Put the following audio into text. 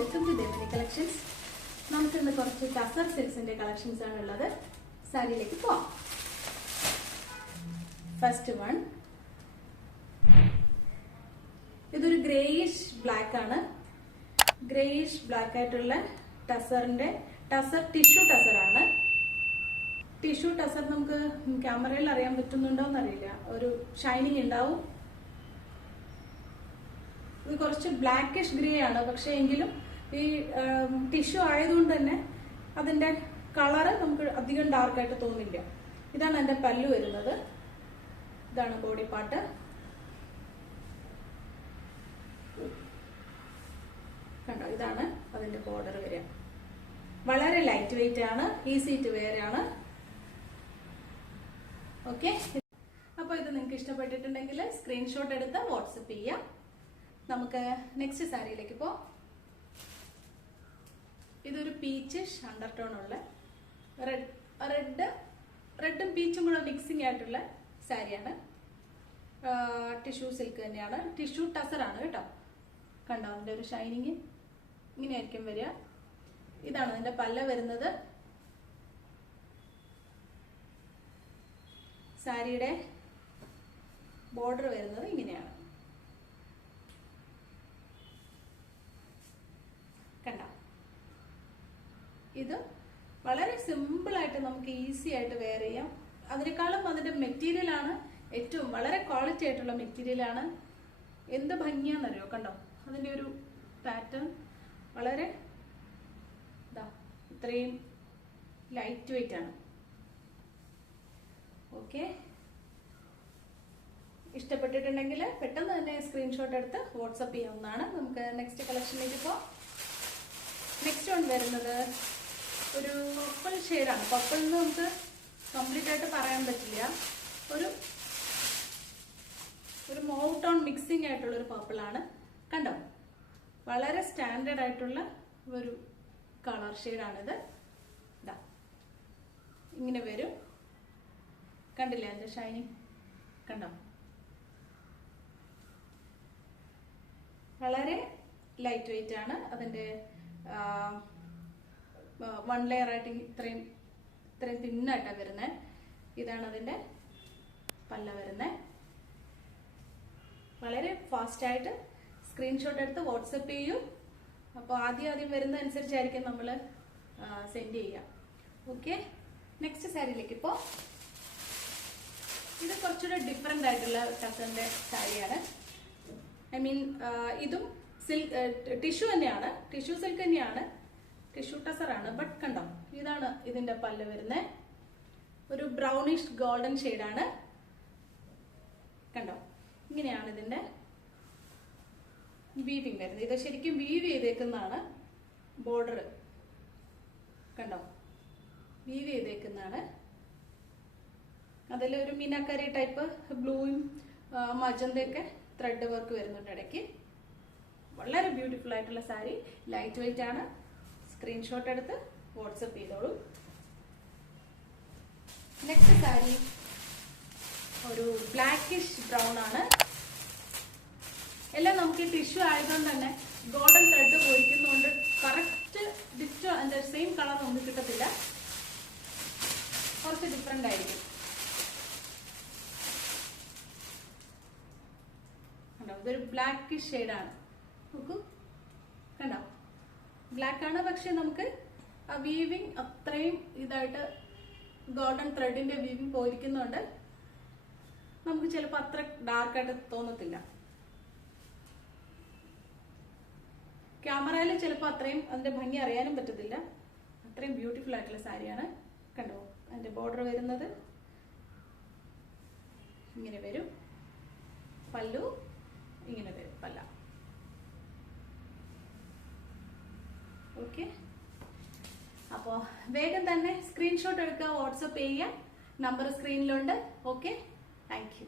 Welcome to ദേവനി collections. നമുക്കിന്ന് കുറച്ച് tussar സിൽക്സിന്റെ collections ആണ് ഉള്ളത്. സാരിയിലേക്ക് പോവാം. ഫസ്റ്റ് വൺ, ഇതൊരു ഗ്രേയിഷ് ബ്ലാക്ക് ആണ്. ഗ്രേയിഷ് ബ്ലാക്ക് ആയിട്ടുള്ള ടസർ ടിഷ്യൂ ടസർ ആണ്. ടിഷ്യൂ ടസർ നമുക്ക് ക്യാമറയിൽ അറിയാൻ പറ്റുന്നുണ്ടോ എന്നറിയില്ല, ഒരു ഷൈനിങ് ഉണ്ടാവും. ഇത് കുറച്ച് ബ്ലാക്കിഷ് ഗ്രേ ആണ്, പക്ഷെ എങ്കിലും ഈ ടിഷ്യൂ ആയതുകൊണ്ട് തന്നെ അതിന്റെ കളറ് നമുക്ക് അധികം ഡാർക്കായിട്ട് തോന്നില്ല. ഇതാണ് എന്റെ പല്ലു വരുന്നത്. ഇതാണ് ബോഡി പാർട്ട്. കണ്ടോ, ഇതാണ് അതിന്റെ ബോർഡർ വരിക. വളരെ ലൈറ്റ് വെയിറ്റ് ആണ്, ഈസി ടു വെയർ ആണ്. ഓക്കെ, അപ്പൊ ഇത് നിങ്ങൾക്ക് ഇഷ്ടപ്പെട്ടിട്ടുണ്ടെങ്കിൽ സ്ക്രീൻഷോട്ട് എടുത്ത് വാട്സപ്പ് ചെയ്യാം. നമുക്ക് നെക്സ്റ്റ് സാരിയിലേക്ക് പോ. ഇതൊരു പീച്ചിഷ് അണ്ടർടോൺ ഉള്ള റെഡും പീച്ചും കൂടെ മിക്സിംഗ് ആയിട്ടുള്ള സാരിയാണ്. ടിഷ്യൂ സിൽക്ക് തന്നെയാണ്, ടിഷ്യൂ ടസർ ആണ് കേട്ടോ. കണ്ടോ, അതിന്റെ ഒരു ഷൈനിങ് ഇങ്ങനെയായിരിക്കും വരിക. ഇതാണ് അതിന്റെ പല്ല വരുന്നത്. സാരിയുടെ ബോർഡർ വരുന്നത് ഇങ്ങനെയാണ്. കണ്ടോ, ഇത് വളരെ സിമ്പിൾ ആയിട്ട് നമുക്ക് ഈസി ആയിട്ട് വെയർ ചെയ്യാം. അതിനേക്കാളും അതിന്റെ മെറ്റീരിയൽ ആണ് ഏറ്റവും വളരെ ക്വാളിറ്റി ആയിട്ടുള്ള മെറ്റീരിയൽ ആണ്. എന്ത് ഭംഗിയാന്നറിയോ, കണ്ടോ അതിന്റെ ഒരു പാറ്റേൺ. വളരെ ഇത്രയും ലൈറ്റ് വെയിറ്റ് ആണ്. ഓക്കെ, ഇഷ്ടപ്പെട്ടിട്ടുണ്ടെങ്കിൽ പെട്ടെന്ന് തന്നെ സ്ക്രീൻഷോട്ട് എടുത്ത് വാട്സപ്പ് ചെയ്യാവുന്നതാണ്. നമുക്ക് നെക്സ്റ്റ് കളക്ഷനിലേക്ക് പോകാം. നെക്സ്റ്റ് വൺ വരുന്നത് ഒരു പർപ്പിൾ ഷെയ്ഡാണ്. പർപ്പിൾ എന്ന് നമുക്ക് കംപ്ലീറ്റ് ആയിട്ട് പറയാൻ പറ്റില്ല. ഒരു മൗ ടോൺ മിക്സിംഗ് ആയിട്ടുള്ള ഒരു പർപ്പിൾ ആണ്. കണ്ടോ, വളരെ സ്റ്റാൻഡേർഡ് ആയിട്ടുള്ള ഒരു കളർ ഷെയ്ഡാണിത്. ഇതാ ഇങ്ങനെ വരും. കണ്ടില്ലേ അതിന്റെ ഷൈനിങ്? കണ്ടോ, വളരെ ലൈറ്റ് വെയിറ്റ് ആണ്. അതിന്റെ വൺ ലെയർ ആയിട്ട് ഇത്രയും തിന്നായിട്ടാണ് വരുന്നത്. ഇതാണ് അതിന്റെ പല്ല വരുന്നത്. വളരെ ഫാസ്റ്റ് ആയിട്ട് സ്ക്രീൻഷോട്ട് എടുത്ത് വാട്സപ്പ് ചെയ്യൂ. അപ്പോൾ ആദ്യം വരുന്നതനുസരിച്ചായിരിക്കും നമ്മൾ സെൻഡ് ചെയ്യുക. ഓക്കെ, നെക്സ്റ്റ് സാരിയിലേക്ക് ഇപ്പോൾ. ഇത് കുറച്ചുകൂടെ ഡിഫറെൻ്റ് ആയിട്ടുള്ള ടസറിന്റെ സാരിയാണ്. ഐ മീൻ ഇതും ടിഷ്യൂ തന്നെയാണ്, ടിഷ്യൂ സിൽക്ക് തന്നെയാണ്, ടിഷ്യൂ ടസർ ആണ്. ബട്ട് കണ്ടോ, ഇതാണ് ഇതിന്റെ പല്ല് വരുന്നത്. ഒരു ബ്രൗണിഷ് ഗോൾഡൻ ഷെയ്ഡാണ്. കണ്ടോ, ഇങ്ങനെയാണ് ഇതിന്റെ വീവിങ് വരുന്നത്. ഇത് ശരിക്കും വീവ് ചെയ്തേക്കുന്നതാണ്. ബോർഡർ കണ്ടോ, വീവ് ചെയ്തേക്കുന്നതാണ്. അതിൽ ഒരു മീനാക്കരി ടൈപ്പ് ബ്ലൂയും മജന്തയൊക്കെ ത്രെഡ് വർക്ക് വരുന്നുണ്ട് ഇടയ്ക്ക്. വളരെ ബ്യൂട്ടിഫുൾ ആയിട്ടുള്ള സാരി, ലൈറ്റ് വെയിറ്റ് ആണ്. സ്ക്രീൻഷോട്ട് എടുത്ത് വാട്സപ്പ് ചെയ്തോളൂ. നെക്സ്റ്റ് സാരി ഒരു ബ്ലാക്കിഷ് ബ്രൗൺ ആണ്. എല്ലാം നമുക്ക് ടിഷ്യൂ ആയതുകൊണ്ട് തന്നെ ഗോൾഡൻ ത്രെഡ് പോയിരിക്കുന്നതുകൊണ്ട് കറക്റ്റ് ഡിറ്റോ അതിന്റെ സെയിം കളർ നമുക്ക് കിട്ടത്തില്ല, കുറച്ച് ഡിഫറെന്റ് ആയിരിക്കും. ഇതൊരു ബ്ലാക്കിഷ് ഷെയ്ഡാണ്. നോക്കൂ, കണ്ടോ, ബ്ലാക്ക് ആണ്. പക്ഷെ നമുക്ക് ആ വീവിങ് അത്രയും ഇതായിട്ട് ഗോൾഡൻ ത്രെഡിന്റെ വീവിങ് പോയിരിക്കുന്നതുകൊണ്ട് നമുക്ക് ചിലപ്പോൾ അത്ര ഡാർക്കായിട്ട് തോന്നത്തില്ല. ക്യാമറയിൽ ചിലപ്പോൾ അത്രയും അതിന്റെ ഭംഗി അറിയാനും പറ്റത്തില്ല. അത്രയും ബ്യൂട്ടിഫുൾ ആയിട്ടുള്ള സാരിയാണ്. കണ്ടോ, അതിന്റെ ബോർഡർ വരുന്നത് ഇങ്ങനെ വരും. പല്ലു ഇങ്ങനെ വരും, പല്ല. ഓക്കെ, അപ്പോൾ വേഗം തന്നെ സ്ക്രീൻഷോട്ട് എടുക്കുക, വാട്സപ്പ് ചെയ്യുക. നമ്പർ സ്ക്രീനിലുണ്ട്. Okay, thank U.